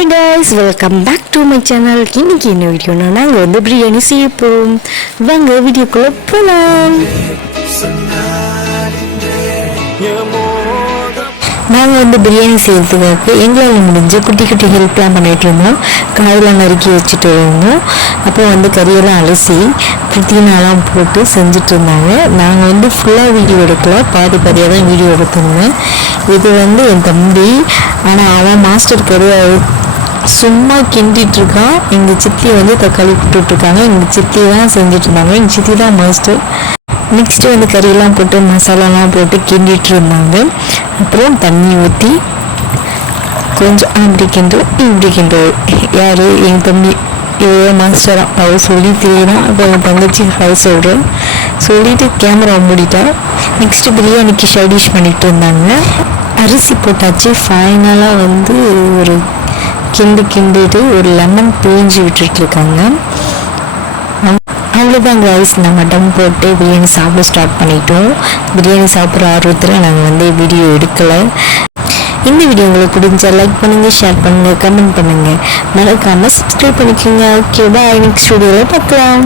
Hi guys welcome back to my channel இன்னைக்கு என்ன வீடியோனா நாங்கள் வந்து பிரியாணி செய்ய போகிறோம் வாங்க வீடியோக்குள்ளே போகலாம் நாங்கள் வந்து பிரியாணி செய்யறதுக்காக எங்களால் முடிஞ்ச குட்டி குட்டி ஹெல்ப்லாம் பண்ணிட்டு இருந்தோம். காயெல்லாம் நறுக்கி வச்சுட்டு இருந்தோம். அப்போ வந்து கறியெல்லாம் அலசி புதினாலாம் போட்டு செஞ்சுட்டு இருந்தாங்க. நாங்கள் வந்து ஃபுல்லாக வீடியோ எடுக்கல. பாதி பாதியாக தான் வீடியோ எடுத்திருந்தேன். இது வந்து என் தம்பி. ஆனால் அவன் மாஸ்டர் கிடையாது சும்மா கிண்டிட்டு இருக்கான் எங்கள் சித்தி வந்து தக்காளி போட்டுட்டு இருக்காங்க எங்கள் சித்தி தான் செஞ்சுட்டு இருந்தாங்க எங்கள் சித்தி தான் மாஸ்டர் நெக்ஸ்ட்டு வந்து கறியெல்லாம் போட்டு மசாலாலாம் போட்டு கிண்டிட்டு இருந்தாங்க அப்புறம் தண்ணி ஊற்றி கொஞ்சம் அப்படி கிண்டு இப்படி கிண்டு யார்? எங்கள் தம்பி. இவ மாஸ்டராக அவள் சொல்லி தெரியலாம் அப்போ என் தங்கச்சி ஹாய் சொல்கிறேன் சொல்லிட்டு கேமரா மூடிட்டா. நெக்ஸ்ட்டு பிரியாணிக்கு ஷைடிஷ் பண்ணிட்டு இருந்தாங்க அரிசி போட்டாச்சு. ஃபைனலாக வந்து ஒரு கிண்டு கிண்டிட்டு ஒரு லெமன் பிழிஞ்சு விட்டுட்டு இருக்காங்க அவ்வளோதான் கைஸ் நம்ம டம் போட்டு பிரியாணி சாப்பிட ஸ்டார்ட் பண்ணிட்டோம். பிரியாணி சாப்பிட்ற ஆர்வத்தில் நாங்கள் வந்து வீடியோ எடுக்கலை. இந்த வீடியோ உங்களுக்கு பிடிச்சா லைக் பண்ணுங்கள் ஷேர் பண்ணுங்கள் கமெண்ட் பண்ணுங்கள் மறக்காமல் சப்ஸ்கிரைப் பண்ணிக்கோங்க. ஓகே பாய் நெக்ஸ்ட் வீடியோவில் பார்க்கலாம்.